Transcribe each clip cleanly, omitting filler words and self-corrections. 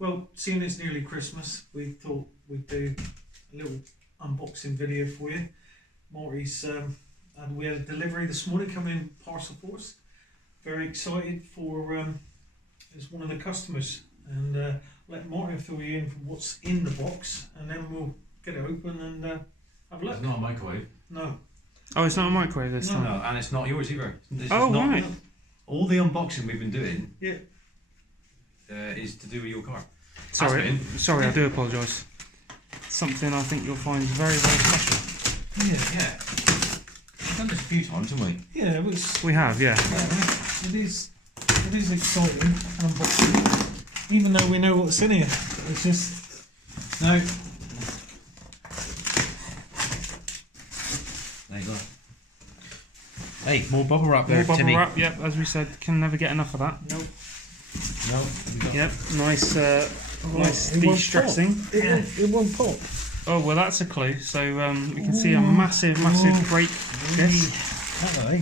Well, seeing it's nearly Christmas, we thought we'd do a little unboxing video for you. Marty's, and we had a delivery this morning coming in parcel for us. Very excited for, it's one of the customers, and let Marty fill you in for what's in the box, and then we'll get it open and have a look. It's not a microwave. No. Oh, it's not a microwave this time? No, and it's not yours either. This Oh, is not, right. All the unboxing we've been doing is to do with your car. Sorry, I do apologise. Something I think you'll find very, very special. Yeah. We've done this a few times, haven't we? Yeah, it was. We have, yeah. It is exciting, unboxing, even though we know what's in here. It's just no. There you go. Hey, more bubble wrap there, More bubble Timmy. wrap, yep, as we said, can never get enough of that. Nope. No. Yep, nice, nice It won't de-stressing. pop. It won't pop. Oh, well, that's a clue. So we can see a massive brake disc. Hello.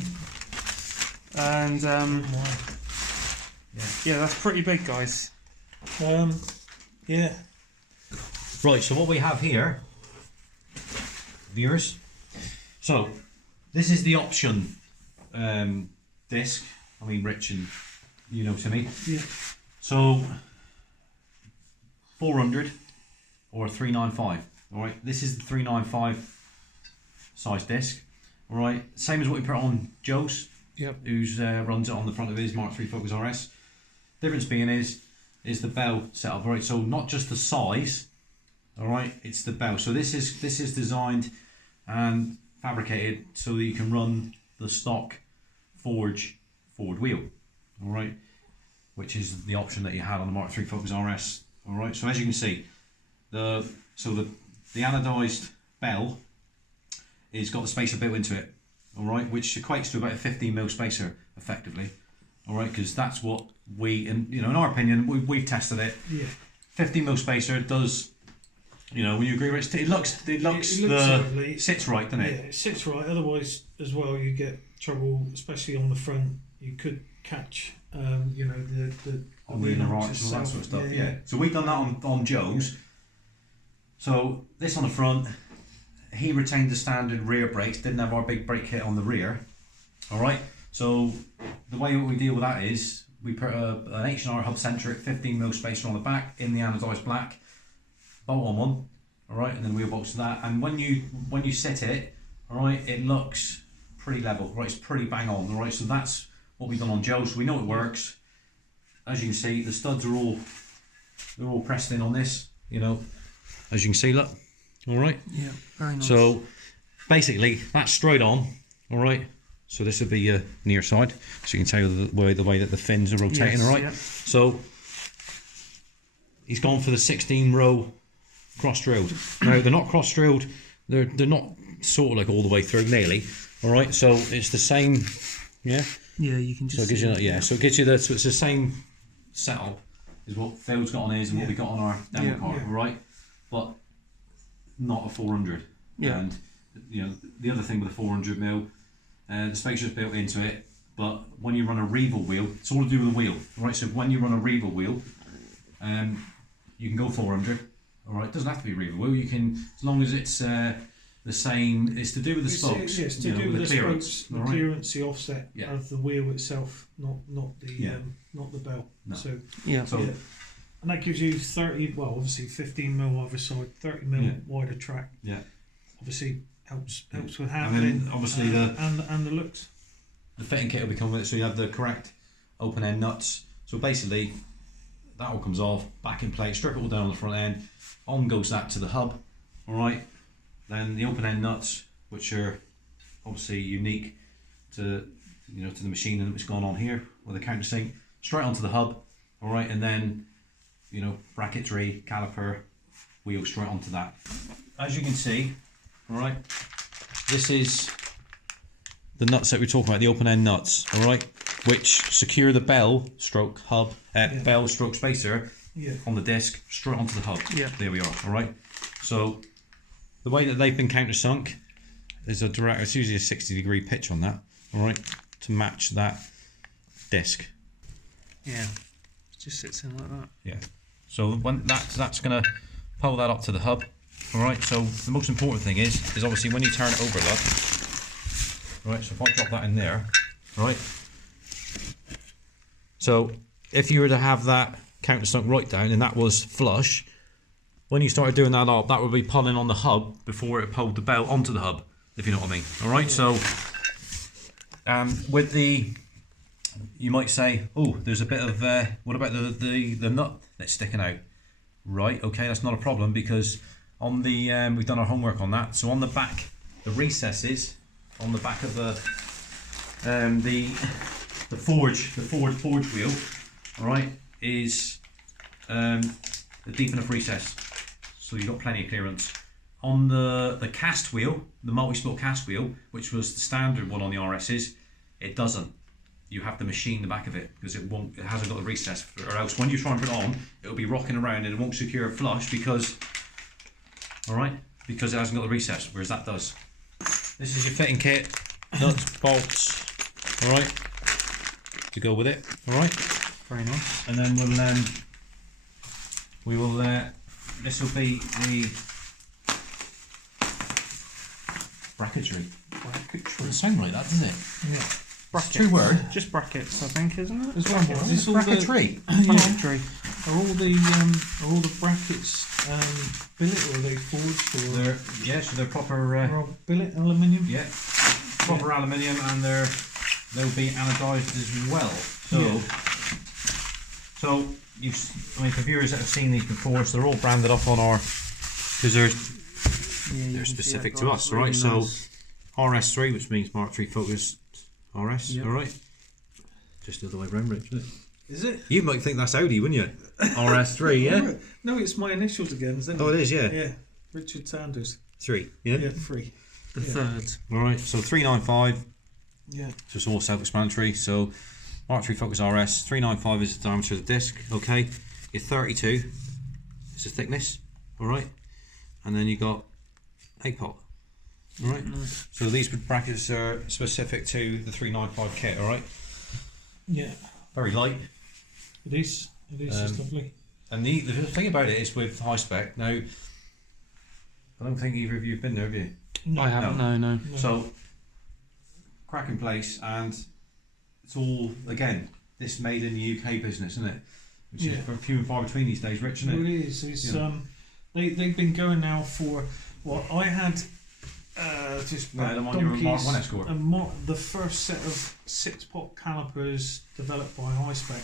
And yeah, that's pretty big, guys. Yeah. Right, so what we have here, viewers. So this is the option disc. I mean, Rich and you know Timmy. Yeah. So 400 or 395. All right, this is the 395 size disc. All right, same as what we put on Joe's. Yep. Who's runs it on the front of his Mk3 Focus RS. Difference being is the bell setup. All right, so not just the size. All right, it's the bell. So this is designed and fabricated so that you can run the stock forward wheel. All right, which is the option that you had on the Mk3 Focus RS. All right, so as you can see, the anodized bell is got the spacer built into it. All right, which equates to about a 15mm spacer effectively. All right, because that's what we, and in our opinion, we've tested it. Yeah. 15mm spacer does, when you agree with it, it looks sits right, doesn't it? Yeah, it sits right. Otherwise, as well, you get trouble, especially on the front. You could catch, the On the inner arch and all that sort of stuff. Yeah. So we've done that on Joe's. So this on the front, he retained the standard rear brakes, didn't have our big brake kit on the rear. All right. So the way we deal with that is we put an H&R hub centric 15mm spacer on the back in the anodized black, bolt on one. All right, and then wheel bolts to that. And when you sit it, all right, it looks pretty level. Right, it's pretty bang on. All right, so that's what we've done on Joe's. So we know it works. As you can see, the studs are all pressed in on this. As you can see, look. All right. Yeah, very nice. So basically, that's straight on. All right. So this would be your near side, so you can tell the way that the fins are rotating. Yes, all right. yeah. So he's gone for the 16-row cross-drilled. Now they're not cross-drilled. They're not sort of like all the way through, nearly. All right. So it's the same. Yeah. Yeah, you can just. So it gives you that. Yeah. So it gives you that. So it's the same setup as what Phil's got on his and what we got on our demo car. All right. But not a 400. Yeah. And the other thing with the 400mm, the spacer's built into it. But when you run a Reval wheel, it's all to do with the wheel. All right. So when you run a Reval wheel, you can go 400. All right. It doesn't have to be a Reval wheel. You can, as long as it's the same. It's to do with the spokes. It's to do with the clearance. spokes, the clearance, the offset of the wheel itself, not the bell. No. So Yeah. and that gives you 30. Well, obviously 15mm either side, 30mm wider track. Yeah. Obviously helps with And handling. then obviously and the looks. the fitting kit will become with it, so you have the correct open end nuts. So basically, that all comes off, back in place, strip it all down on the front end. On goes that to the hub. All right. Then the open end nuts, which are obviously unique to to the machine and it's gone on here with the countersink, straight onto the hub. All right, and then bracketry, caliper, wheel straight onto that. As you can see, all right, this is the nuts that we're talking about, the open end nuts. All right, which secure the bell stroke hub, bell stroke spacer on the disc straight onto the hub. Yeah. There we are. All right. So the way that they've been countersunk is it's usually a 60-degree pitch on that. All right, to match that disc. Yeah. It just sits in like that. Yeah. So when that's going to pull that up to the hub. All right. So the most important thing is obviously when you turn it over, look. Right. So if I drop that in there, right. So if you were to have that countersunk right down and that was flush, when you started doing that up, that would be pulling on the hub before it pulled the belt onto the hub, if you know what I mean. All right. So with the, you might say, oh, there's a bit of what about the nut that's sticking out? Right. Okay, that's not a problem because on the we've done our homework on that. So on the back, the recesses on the back of the forward forge wheel, all right, is a deep enough recess, so you've got plenty of clearance. On the cast wheel, the multi-sport cast wheel, which was the standard one on the RSs, it doesn't. You have to machine the back of it because it hasn't got the recess, or else when you try and put it on, it'll be rocking around and it won't secure flush because, all right, because it hasn't got the recess, whereas that does. This is your fitting kit, nuts, bolts, all right, to go with it, all right. Very nice. And then we will. This will be the bracketry. Doesn't sound like that, does it? Yeah. Brackets. Two word. Just brackets, I think, isn't it? There's one more. It's all Bracketry. Bracketry. Are all the brackets billet, or are they forged, or They're so they're proper. billet aluminium? Yeah, proper aluminium, and they'll be anodized as well. So, Yeah. I mean, for viewers that have seen these before, so they're all branded up on our, because they're specific to us, right? Really So nice. RS3, which means Mark 3 Focus RS, Yep. all right. Just the other way around, Rich. Is it? You might think that's Audi, wouldn't you? RS3, yeah. No, it's my initials again, isn't it? Oh, it is, yeah. Yeah. Richard Sanders. 3, yeah. Yeah, 3. The third. All right. So 395. Yeah. So it's all self-explanatory. So Mark 3 Focus RS, 395 is the diameter of the disc. Okay, your 32 is the thickness. All right, and then you got 8 pot. All right. Nice. So these brackets are specific to the 395 kit. All right. Yeah. Very light. It is. It is just lovely. And the thing about it is with high spec. Now, I don't think either of you have been there, have you? I haven't. No. So cracking place, and it's all, again, this made in the UK business, isn't it? Which is few and far between these days, Rich, isn't it? It is. It's they've been going now for I had just the one you were Mark 1 Escort. and the first set of 6-pot calipers developed by High Spec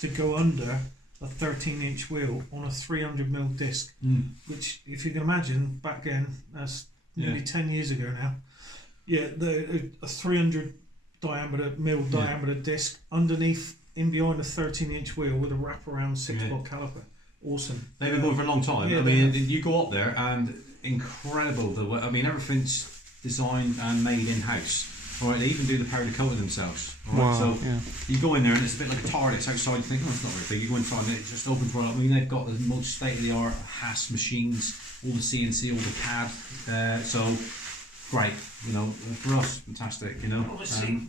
to go under a 13-inch wheel on a 300mm disc, which, if you can imagine, back then, that's nearly 10 years ago now. Yeah, a 300 diameter disc underneath, in behind a 13-inch wheel with a wraparound 6-pot caliper. Awesome. They've been going for a long time. Yeah, I mean, you go up there and incredible. I mean, everything's designed and made in-house. All right, they even do the powder coating themselves. All right, Wow, so you go in there and it's a bit like a TARDIS outside. You think, oh, it's not very big. You go inside and it just opens right up. I mean, they've got the most state-of-the-art Haas machines, all the CNC, all the CAD. So great, you know, for us, fantastic, you know,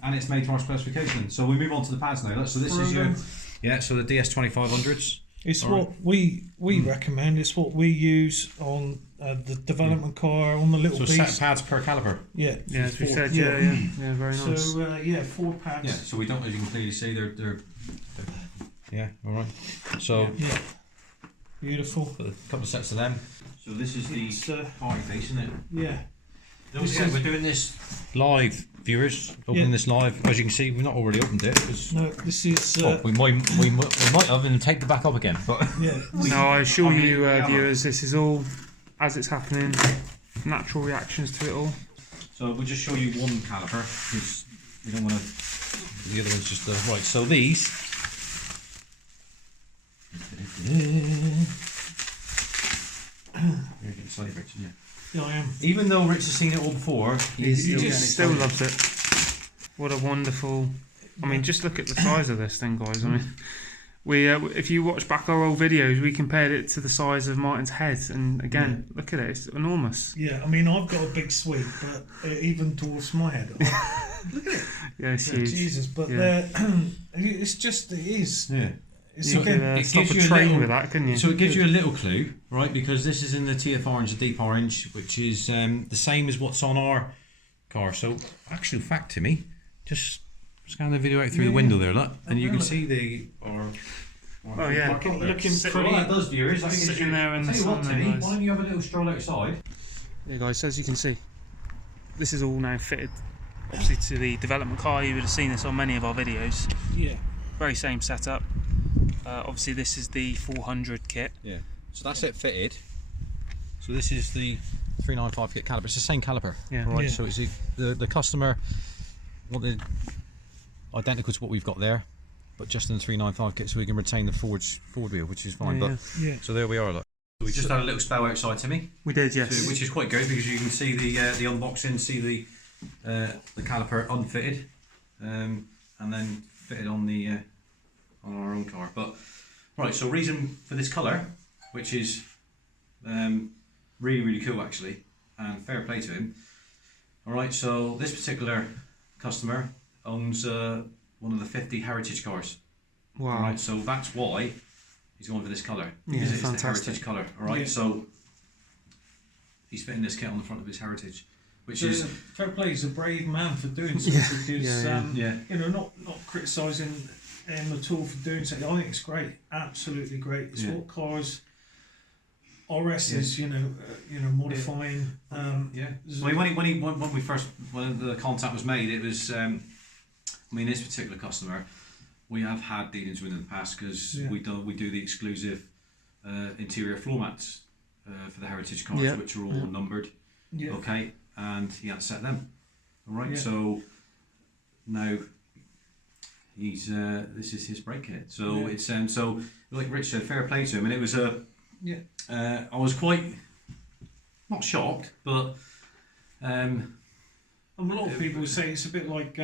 and it's made to our specification. So we move on to the pads now. So this is your, so the DS2500s. It's what we recommend. It's what we use on the development car, on the little So beast. set of pads per caliper. Yeah, as we said, yeah. very nice. So 4 pads. Yeah, so we don't, as you can clearly see, they're all right. So Yeah, beautiful. a couple of sets of them. So this is the party face, isn't it? Yeah. We're doing this live, viewers. Opening this live. As you can see, we've not already opened it. No, this is. We might have and take it back up again. But No, I assure you, viewers, this is all as it's happening. Natural reactions to it all. so we'll just show you one caliper because we don't want to. The other one's just right. So these. You're getting excited, Richard, yeah. Yeah, I am. Even though Rich has seen it all before, He getting still excited. loves it. What a wonderful! I mean, just look at the size of this thing, guys. I mean, we if you watch back our old videos, we compared it to the size of Martin's head, and again, look at it; it's enormous. Yeah, I mean, I've got a big sweep, but it even dwarfs my head. Look at it. Yeah, it's huge. Jesus, but Yeah. it's just, it is. Yeah. It's You again, could it stop gives a you a train little- with that, couldn't you? So it gives you a little clue, right? Because this is in the TF orange, the deep orange, which is the same as what's on our car. So, actual fact, Timmy, just scan the video out through the window there, look, and you can see the our Oh, yeah. looking pretty. Well, that does, viewers. I think Sitting there in the tell you what, sun there, Timmy, guys. why don't you have a little stroll outside? Yeah, guys, as you can see, this is all now fitted, obviously, to the development car. You would have seen this on many of our videos. Yeah. Very same setup. Obviously, this is the 400 kit. Yeah. So that's it fitted. So this is the 395 kit caliper. It's the same caliper. Yeah. Right. Yeah. So it's the customer wanted identical to what we've got there, but just in the 395 kit, so we can retain the forward wheel, which is fine. Yeah, Yeah. So there we are. Look. So we just had a little spell outside, Timmy. We did, yes. So, which is quite good because you can see the unboxing, see the caliper unfitted, and then fitted on the on our own car. But right, so reason for this colour, which is really cool actually, and fair play to him. All right, so this particular customer owns one of the 50 heritage cars. Wow. All right, so that's why he's going for this colour. Yeah, Because it's the fantastic. heritage colour. All right, Yeah. so he's fitting this kit on the front of his heritage, which So, is fair play. He's a brave man for doing so. Yeah. Because Yeah. you know, not criticising him at all for doing so. I think it's great, absolutely great. It's Yeah. what cars RS is, you know, modifying. yeah. I mean, when the contact was made, it was. I mean, this particular customer, we have had dealings with in the past because Yeah. we do the exclusive interior floor mats for the heritage cars, Yeah. which are all Yeah. numbered. Yeah. Okay, and he had to set them. All right, Yeah. so now he's this is his brake kit. So Yeah. it's so like Rich said, fair play to him, and it was a. Yeah. I was quite not shocked, but And a lot of people say it's a bit like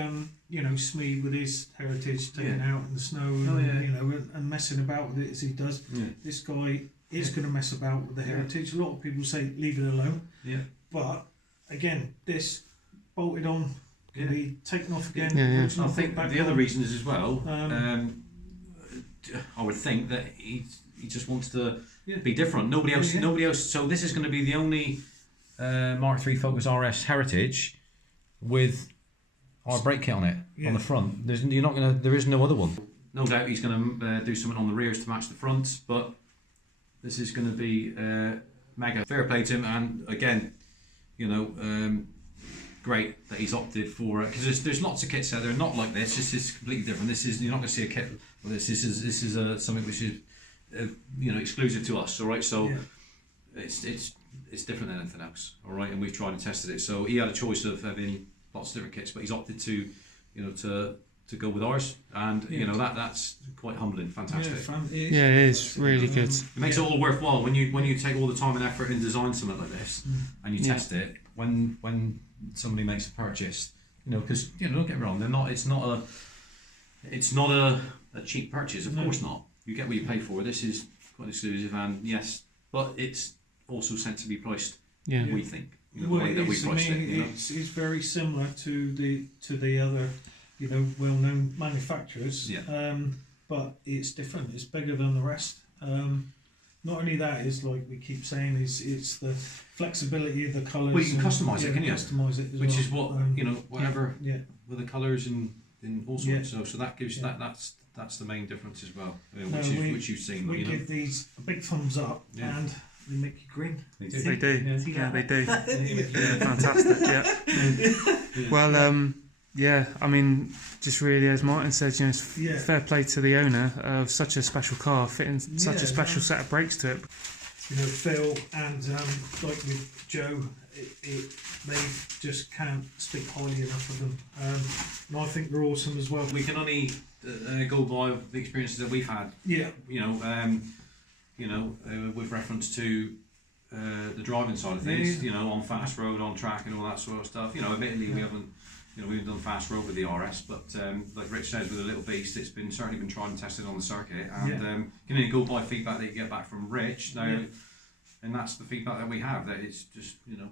you know, Smee with his heritage taken out in the snow and Oh, yeah. you know and messing about with it as he does. yeah, This guy is Yeah. going to mess about with the Yeah. heritage. A lot of people say leave it alone, yeah. but again, this bolted on can Yeah. be taken off again. Yeah, yeah. original I think put back the other on. reason is as well. Um, I would think that he just wants to Yeah. be different. Nobody else. Yeah. Nobody else. So this is going to be the only Mark III Focus RS Heritage with our brake kit on it Yeah. on the front. You're not gonna. There is no other one. No doubt he's going to do something on the rears to match the fronts, but this is going to be mega. Fair play to him, and again, you know, great that he's opted for it because there's lots of kits out there not like this. This is completely different. This is, you're not going to see a kit like this. This is something which is you know, exclusive to us. All right, so Yeah. it's different than anything else. All right, and we've tried and tested it. So he had a choice of having lots of different kits, but he's opted to, you know, to go with ours, and you know that's quite humbling, fantastic. Yeah, it is really good. It makes it all worthwhile when you take all the time and effort and design something like this, and you Yeah. test it. When somebody makes a purchase, you know, because you know, don't get me wrong, it's not a cheap purchase, of No. course not. You get what you pay for. This is quite exclusive, and yes, but it's also sent to be priced. Yeah. We think, you know, Well, the way that we I priced mean, it. You know? it's very similar to the other, you know, well-known manufacturers. Yeah. But it's different. It's bigger than the rest. Not only that, is like we keep saying, it's the flexibility of the colours. Well, you can and, customise it, can you? Customise it as Which well. is what you know, whatever Yeah. with the colours and all sorts. Yeah. So that gives Yeah. that's the main difference as well, you know, No, which you've seen. We You know, give these a big thumbs up, Yeah. and they make you grin. they They do. See Yeah, that? they do. Yeah, fantastic. Yeah. Well, yeah. I mean, just really, as Martin said, you know, it's Yeah. fair play to the owner of such a special car, fitting such Yeah, a special yeah. set of brakes to it. You know, Phil and like with Joe, they just can't speak highly enough of them. And I think they're awesome as well. we can only go by the experiences that we've had. Yeah. You know, with reference to the driving side of things. Yeah. You know, on fast road, on track, and all that sort of stuff. You know, admittedly we haven't. You know, we haven't done fast road with the RS, but like Rich says, with a little beast, it's certainly been tried and tested on the circuit, and Yeah. you can only go by feedback that you get back from Rich now, Yeah. and that's the feedback that we have. That it's just, you know,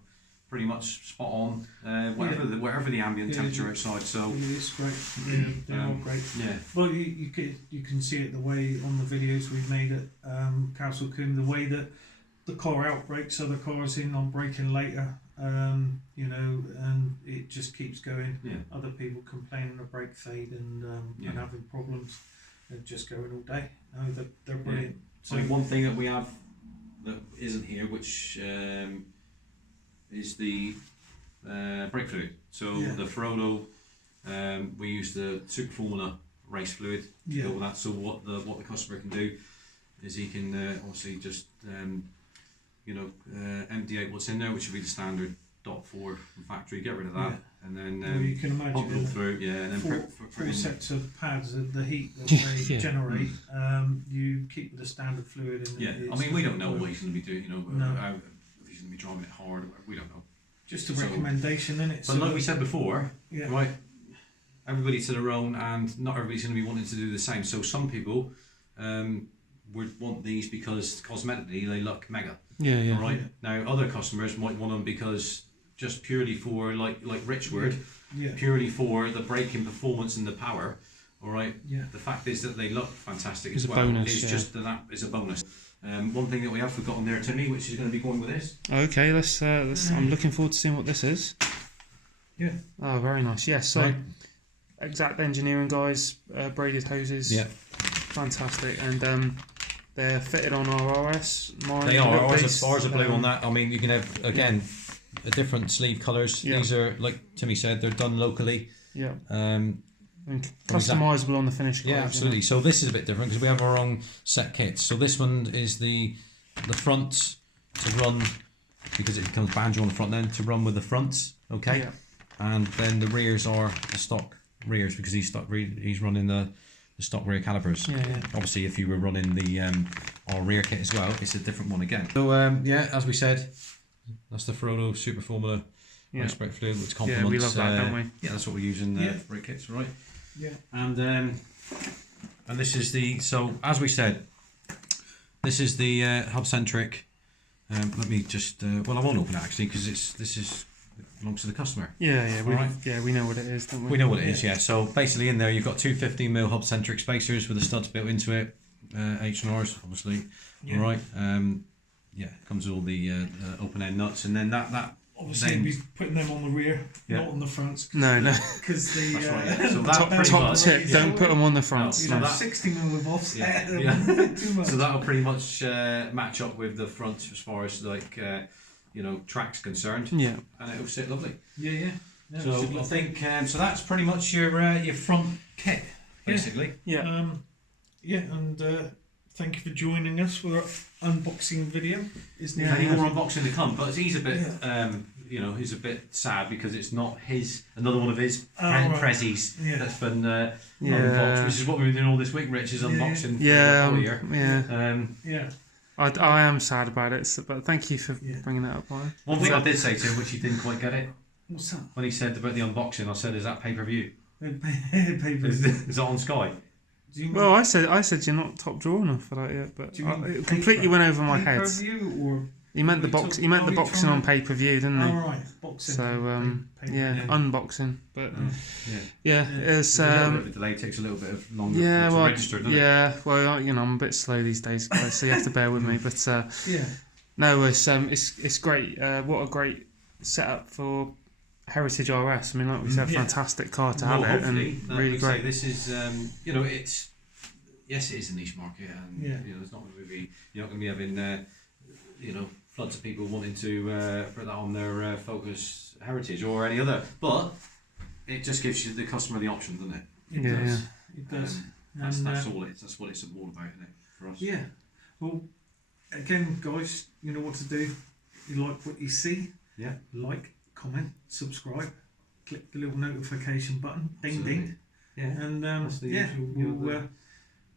pretty much spot on, whatever the ambient temperature outside. So it's great. Yeah, they're all great. Yeah. Well, you can see it the way on the videos we've made at Castle Coombe, the way that the car outbrakes other cars in on braking later. You know, and it just keeps going. Yeah. Other people complaining of brake fade and having problems. They're just going all day. No, they're brilliant. So one thing that we have that isn't here, which is the brake fluid. So the Frodo, we use the Super Formula race fluid to go with that. So what the customer can do is he can obviously just empty out what's in there, which would be the standard .4 from factory. Get rid of that, and then you can imagine pump it all through. Yeah, and then four sets of pads of the heat that they generate. You keep with the standard fluid. I mean, we don't know what he's going to be doing. You know, if he's going to be driving it hard, we don't know. Just a recommendation, isn't it? But like we said before, right? Everybody to their own, and not everybody's going to be wanting to do the same. So some people would want these because cosmetically they look mega. Yeah. Right. Now other customers might want them because just purely for like Richward, purely for the braking performance and the power. All right. Yeah. The fact is that they look fantastic it's as well. A bonus, it's just that is a bonus. One thing that we have forgotten there, Tony, which is going to be going with this. Okay, let's. I'm looking forward to seeing what this is. Yeah. Oh, very nice. Yes. So, Exact Engineering guys, braided hoses. Yeah. Fantastic, and they're fitted on our RS. They are. Ours are blue on that. I mean, you can have again different sleeve colours. Yeah. These are, like Timmy said, they're done locally. Yeah. And customisable on the finish. Yeah, absolutely. So this is a bit different because we have our own set kits. So this one is the front to run because it becomes banjo on the front end to run with the fronts. Okay. Yeah. And then the rears are the stock rears because he's running the stock rear calipers. Yeah. Obviously, if you were running the our rear kit as well, it's a different one again. So as we said, that's the Frodo Super Formula race brake fluid, which complements. Yeah, we love that, don't we? Yeah, that's what we use in brake kits, right? Yeah. And this is so as we said, this is the hub centric. Let me just I won't open it actually because it belongs to the customer. Yeah, we know what it is, don't we? We know what it is, yeah. So basically in there you've got two 15mm hub centric spacers with the studs built into it, H&Rs obviously. Yeah. All right. Comes with all the open end nuts, and then that obviously we're putting them on the rear, not on the fronts. No. Because the that's right, yeah. So that top tip, don't put them on the fronts. No, 60mm with offset. Too much. So that'll pretty much match up with the front as far as like track's concerned. Yeah. And it'll sit lovely. Yeah. So I think so that's pretty much your front kit basically. Yeah. And thank you for joining us for our unboxing video. Isn't it? Any more unboxing to come, but he's a bit he's a bit sad because it's not another one of his friend Prezzies that's been unboxed, which is what we've been doing all this week. Rich is unboxing for the whole year. I am sad about it, but thank you for bringing that up, Ryan. One thing I did say to him, which he didn't quite get it. What's that? When he said about the unboxing, I said, "Is that pay-per-view? Is that on Sky?" Well, I said you're not top drawer enough for that yet, but it completely went over my head. He meant the box. He meant the boxing on pay-per-view, didn't he? Oh right, boxing. So unboxing, but it's the delay takes a little bit of longer to register, doesn't it? Yeah, well, I'm a bit slow these days, guys, so you have to bear with me. But no, it's great. What a great setup for Heritage RS. I mean, like we said, fantastic car to have it, and really great. This is it's it is a niche market, and there's not going to be you're not going to be having floods of people wanting to put that on their Focus Heritage or any other, but it just gives you the customer the option, doesn't it? It does. That's all it is. That's what it's all about, isn't it, for us? Yeah. Well, again, guys, you know what to do. You like what you see? Yeah. Like, comment, subscribe, click the little notification button, ding ding. Yeah. And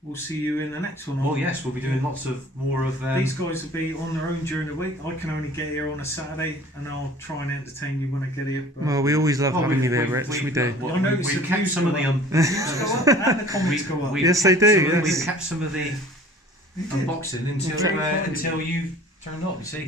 we'll see you in the next one. Oh yes, we'll be doing lots more of. These guys will be on their own during the week. I can only get here on a Saturday, and I'll try and entertain you when I get here. But well, we always love having you there, Rich. We do. I noticed we've kept some of the and the comments go up. Yes, they do. We've kept some of the unboxing until you turned up. You see,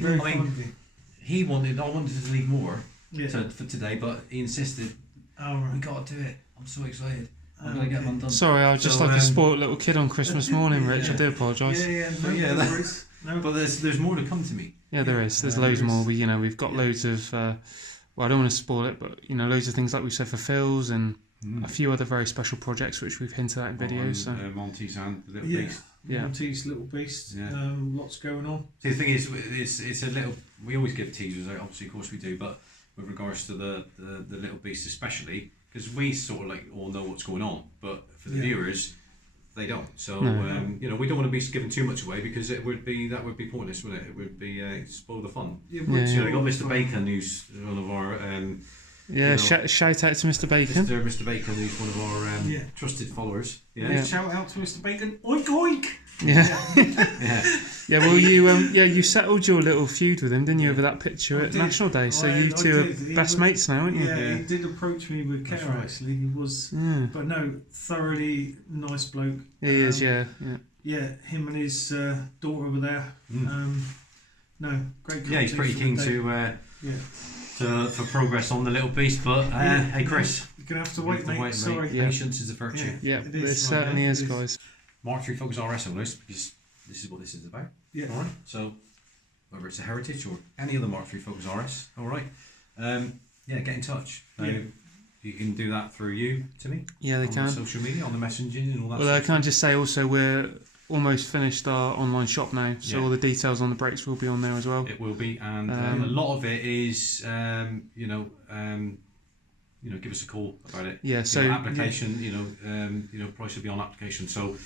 I wanted to leave more Yeah. for today, but he insisted. All We right. got to do it. I'm so excited. I'm gonna get Okay. them done. Sorry, I was just So, like a spoiled little kid on Christmas morning, Rich. Yeah. I do apologise. Yeah, yeah, no, Yeah, no that- worries. No. But there's more to come to me. Yeah, there is. There's Yeah, loads there is. more. We've got loads of. Well, I don't want to spoil it, but loads of things like we said for Phil's and a few other very special projects which we've hinted at in videos. So Monty's and the little Yeah. beast. Yeah. Maltese little beast. Yeah. Lots going on. See, the thing is, it's a little. We always give teasers out, obviously, of course we do. But with regards to the little beast, especially, because we sort of like all know what's going on, but for the Yeah. viewers, they don't. So No. we don't want to be giving too much away because that would be pointless, wouldn't it? It would be spoil the fun. Yeah, Yeah, So yeah. we got Mr. Bacon, who's one of our yeah, know, shout out to Mr. Bacon. Mr. Bacon, who's one of our Yeah. trusted followers. Yeah. Shout out to Mr. Bacon. Oink oink. Yeah, Yeah. yeah. Well, you settled your little feud with him, didn't you, over that picture I at did. National Day? So I you two did. are He best was- mates now, aren't you? Yeah, Yeah. he did approach me with That's care right. actually. He was, Yeah. but no, thoroughly nice bloke. He is. Yeah. Yeah, him and his daughter were there. No, great. Yeah, he's pretty company keen for the day. to Yeah, for progress on the little beast. But hey, Chris, you're gonna have to you wait, have to mate. wait, Sorry. Yeah. Patience is a virtue. Yeah. Yeah, It it is, certainly right, is, it is. guys. Mark 3 Focus RS owners, because this is what this is about. Yeah. All right. So whether it's a Heritage or any other Mark 3 Focus RS, all right. Yeah, get in touch. Yeah. You can do that through you to me. Yeah, they on can. social media, on the messaging and all that. Well, sort I of can just say also we're almost finished our online shop now, so Yeah. all the details on the brakes will be on there as well. It will be, and Um, a lot of it is, give us a call about it. Yeah, so Application, price will be on application. So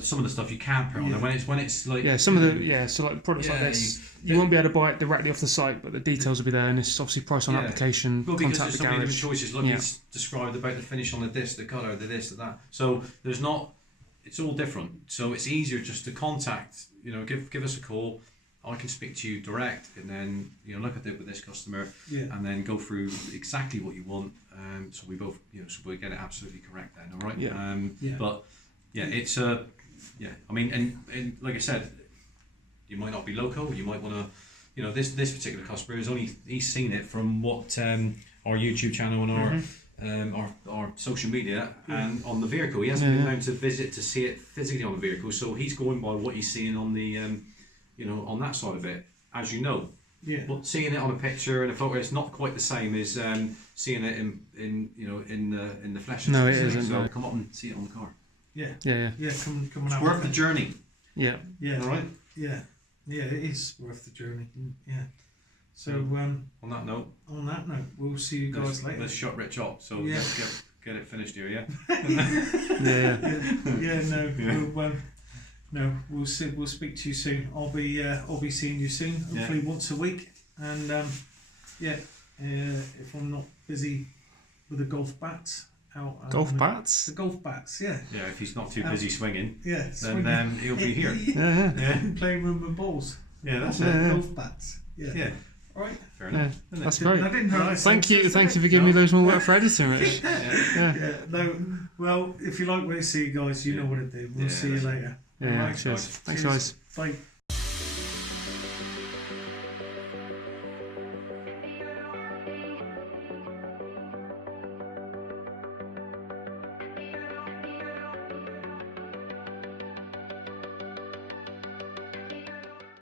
some of the stuff you can't put on there when it's like some of the so like products like Yeah, this, you won't be able to buy it directly off the site, but the details will be there, and it's obviously price on Yeah. application. Well, because Contact there's the so many different garage. choices. Like Yeah. it's described about the finish on the disc, the colour, the this, that. So there's not. It's all different. So it's easier just to contact. Give us a call. I can speak to you direct, and then look at it with this customer, Yeah. and then go through exactly what you want. So we both, so we get it absolutely correct then. All right. Yeah. Yeah. But yeah, it's I mean, and like I said, you might not be local. You might want to, this particular customer he's seen it from what our YouTube channel and our social media and on the vehicle. He hasn't been down to visit to see it physically on the vehicle, so he's going by what he's seeing on the on that side of it. As you know, Yeah. but seeing it on a picture and a photo, it's not quite the same as seeing it in the flesh. No, it So isn't, no. come up and see it on the car. Yeah. Yeah, Yeah. Come and It's have worth a- the journey. yeah. Yeah. All right. Yeah. Yeah. It is worth the journey. Yeah. So On that note, on that note, we'll see you guys later. let's shut Rich up. So Yeah. let's get it finished here. Yeah. Yeah. Yeah. No. Yeah. We'll see. We'll speak to you soon. I'll be seeing you soon. Hopefully once a week. And if I'm not busy with the golf bats out. Golf bats. The golf bats. Yeah. Yeah. If he's not too busy swinging, Yeah. then swinging. he'll be here. Yeah, Yeah. Playing with my balls. Yeah. That's Yeah. it. Golf bats. Yeah. Yeah. All right. Fair yeah. enough. isn't it? That's great. I didn't know that. Thank you for giving me those more work for editing, Rich. Yeah. Yeah. Yeah. No. Well, if you like what you see, guys, you know what to do. We'll Yeah, see you that's it. later. Yeah. All right, Cheers. guys. Thanks, Cheers. guys. Bye.